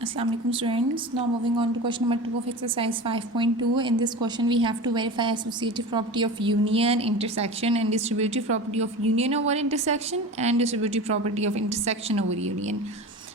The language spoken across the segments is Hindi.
Assalamu alaikum students. Now moving on to question number 2 of exercise 5.2. In this question we have to verify associative property of union, intersection and distributive property of union over intersection and distributive property of intersection over union.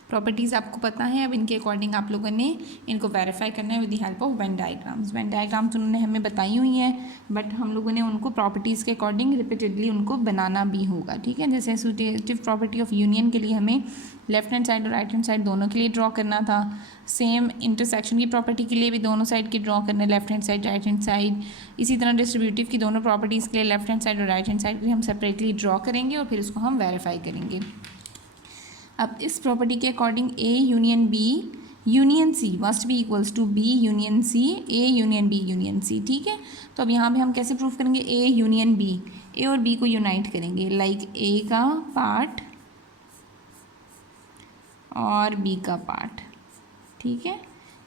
Properties आपको पता है, अब इनके अकॉर्डिंग आप लोगों ने इनको वेरीफाई करना है with the help of Venn diagrams. Venn diagrams उन्होंने हमें बताई हुई हैं, बट हम लोगों ने उनको प्रॉपर्टीज़ के अकॉर्डिंग रिपीटेडली उनको बनाना भी होगा। ठीक है, जैसे एसोसिएटिव प्रॉपर्टी ऑफ यूनियन के लिए हमें लेफ्ट हैंड साइड और राइट हैंड साइड दोनों के लिए ड्रॉ करना था। सेम इंटरसेक्शन की प्रॉपर्टी के लिए भी दोनों साइड की ड्रॉ करना है, left hand side right hand side. इसी तरह डिस्ट्रीब्यूटिव की दोनों प्रॉपर्टीज़ के लिए लेफ्ट हैंड साइड और राइट हैंड साइड के लिए हम सेपरेटली ड्रॉ करेंगे और फिर इसको हम वेरीफाई करेंगे। अब इस प्रॉपर्टी के according A union B union C must be equals to B union C, A union B union C. ठीक है, तो अब यहाँ पे हम कैसे प्रूफ करेंगे? ए यूनियन बी, ए और बी को यूनाइट करेंगे, लाइक ए का पार्ट और बी का पार्ट। ठीक है,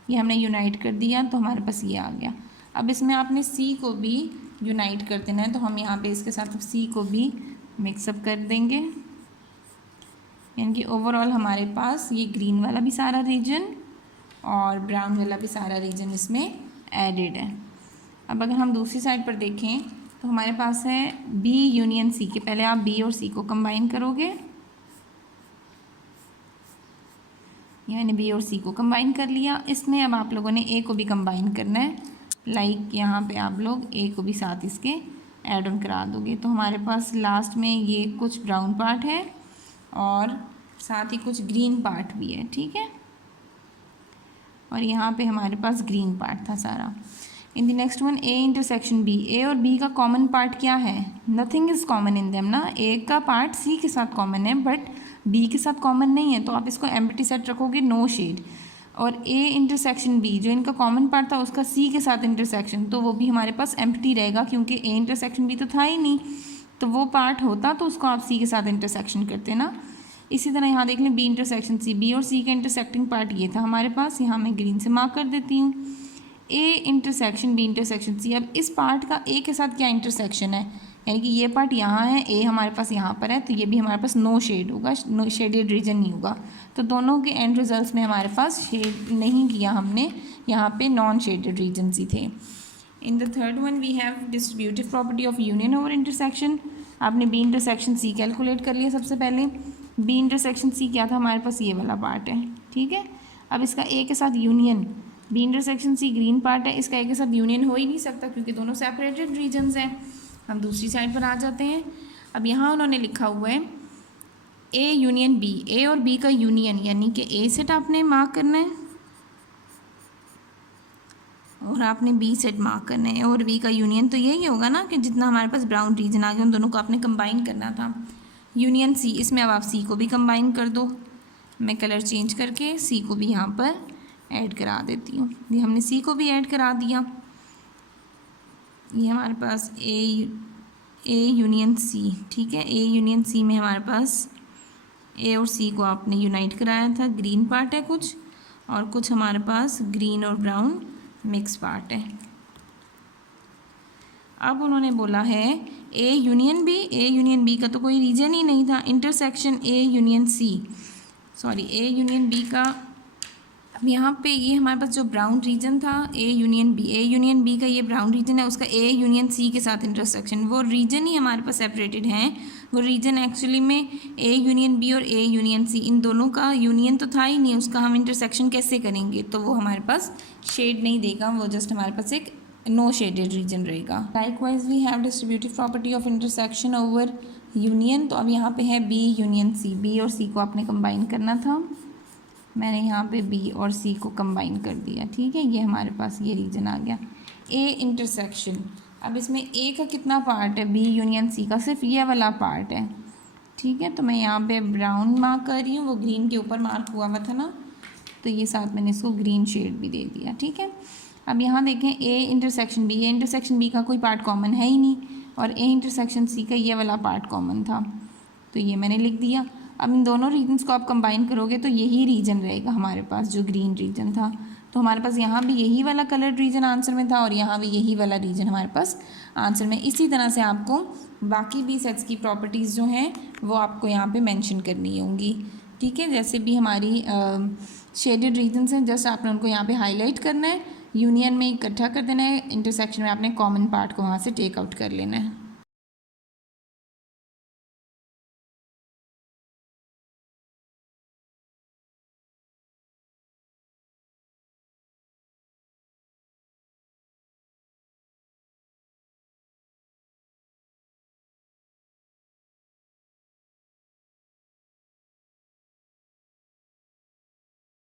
ये हमने यूनाइट कर दिया तो हमारे पास ये आ गया। अब इसमें आपने सी को भी यूनाइट कर देना है, तो हम यहाँ पे इसके साथ सी को भी मिक्सअप कर देंगे, यानी कि ओवरऑल हमारे पास ये ग्रीन वाला भी सारा रीजन और ब्राउन वाला भी सारा रीजन इसमें एडेड है। अब अगर हम दूसरी साइड पर देखें तो हमारे पास है बी यूनियन सी के, पहले आप बी और सी को कंबाइन करोगे, यानी बी और सी को कंबाइन कर लिया। इसमें अब आप लोगों ने ए को भी कंबाइन करना है, लाइक यहाँ पे आप लोग ए को भी साथ इसके ऐड ऑन करा दोगे, तो हमारे पास लास्ट में ये कुछ ब्राउन पार्ट है और साथ ही कुछ ग्रीन पार्ट भी है। ठीक है, और यहाँ पे हमारे पास ग्रीन पार्ट था सारा। In the next one A intersection B, A और बी का कॉमन पार्ट क्या है? Nothing is common in them ना। ए का पार्ट सी के साथ कॉमन है बट बी के साथ कॉमन नहीं है, तो आप इसको एम्प्टी सेट रखोगे, नो शेड। और ए इंटरसेक्शन बी, जो इनका कॉमन पार्ट था उसका सी के साथ इंटरसेक्शन, तो वो भी हमारे पास एम्प्टी रहेगा क्योंकि ए इंटरसेक्शन बी तो था ही नहीं, तो वो पार्ट होता तो उसको आप सी के साथ इंटरसेक्शन करते ना। इसी तरह यहाँ देख लें बी इंटरसेक्शन सी, बी और सी का इंटरसेक्टिंग पार्ट ये था हमारे पास, यहाँ मैं ग्रीन से मार्क कर देती हूँ। A intersection B intersection C, अब इस पार्ट का ए के साथ क्या इंटरसेक्शन है, यानी कि ये पार्ट यहाँ है, ए हमारे पास यहाँ पर है, तो ये भी हमारे पास नो शेड होगा, नो शेडेड रीजन नहीं होगा। तो दोनों के एंड रिजल्ट्स में हमारे पास शेड नहीं किया हमने, यहाँ पे नॉन शेडेड रीजन्स ही थे। In the third one we have distributive property of union over intersection. आपने बी इंटरसेक्शन सी कैलकुलेट कर लिया सबसे पहले। बी इंटरसेक्शन सी क्या था हमारे पास? ये वाला पार्ट है। ठीक है, अब इसका ए के साथ union, B intersection C green part है, इसका ए के साथ यूनियन हो ही नहीं सकता क्योंकि दोनों सेपरेटेड रीजन्स हैं। हम दूसरी साइड पर आ जाते हैं। अब यहाँ उन्होंने लिखा हुआ है ए यूनियन बी, ए और बी का यूनियन, यानी कि ए सेट आपने मार्क करना है और आपने बी सेट मार्क करना है, और बी का यूनियन तो यही होगा ना कि जितना हमारे पास ब्राउन रीजन आ गया उन दोनों को आपने कंबाइन करना था। यूनियन सी, इसमें अब आप सी को भी कंबाइन कर दो, मैं कलर चेंज करके सी को भी यहाँ पर ऐड करा देती हूँ। ये हमने सी को भी ऐड करा दिया, ये हमारे पास ए यूनियन सी। ठीक है, ए यूनियन सी में हमारे पास ए और सी को आपने यूनाइट कराया था, ग्रीन पार्ट है कुछ और कुछ हमारे पास ग्रीन और ब्राउन मिक्स पार्ट है। अब उन्होंने बोला है A union B, A union B का तो कोई रीजन ही नहीं था, intersection A union C, sorry A union B का। अब यहाँ पे ये हमारे पास जो ब्राउन रीजन था ए यूनियन बी का ये ब्राउन रीजन है, उसका ए यूनियन सी के साथ इंटरसेक्शन, वो रीजन ही हमारे पास सेपरेटेड हैं। वो रीजन एक्चुअली में ए यूनियन बी और ए यूनियन सी, इन दोनों का यूनियन तो था ही नहीं, उसका हम इंटरसेक्शन कैसे करेंगे? तो वो हमारे पास शेड नहीं देगा, वो जस्ट हमारे पास एक नो शेडेड रीजन रहेगा। Likewise we have distributive property of intersection over union. तो अब यहाँ पे है बी यूनियन सी, बी और सी को आपने कंबाइन करना था, मैंने यहाँ पे बी और सी को कंबाइन कर दिया। ठीक है, ये हमारे पास ये रीजन आ गया। ए इंटरसेक्शन, अब इसमें ए का कितना पार्ट है? बी यूनियन सी का सिर्फ ये वाला पार्ट है। ठीक है, तो मैं यहाँ पे ब्राउन मार्क कर रही हूँ, वो ग्रीन के ऊपर मार्क हुआ हुआ था ना, तो ये साथ मैंने इसको ग्रीन शेड भी दे दिया। ठीक है, अब यहाँ देखें A intersection B, A intersection B का कोई पार्ट कॉमन है ही नहीं और ए इंटरसेक्शन सी का ये वाला पार्ट कॉमन था, तो ये मैंने लिख दिया। अब इन दोनों रीजन्स को आप कंबाइन करोगे तो यही रीजन रहेगा हमारे पास जो ग्रीन रीजन था, तो हमारे पास यहाँ भी यही वाला कलर्ड रीजन आंसर में था और यहाँ भी यही वाला रीजन हमारे पास आंसर में। इसी तरह से आपको बाकी भी सेट्स की प्रॉपर्टीज़ जो हैं वो आपको यहाँ पे मेंशन करनी होंगी। ठीक है, जैसे भी हमारी शेडेड रीजन्स हैं, जस्ट आपने उनको यहाँ पे हाईलाइट करना है, यूनियन में इकट्ठा कर देना है, इंटरसेक्शन में आपने कॉमन पार्ट को वहाँ से टेक आउट कर लेना है।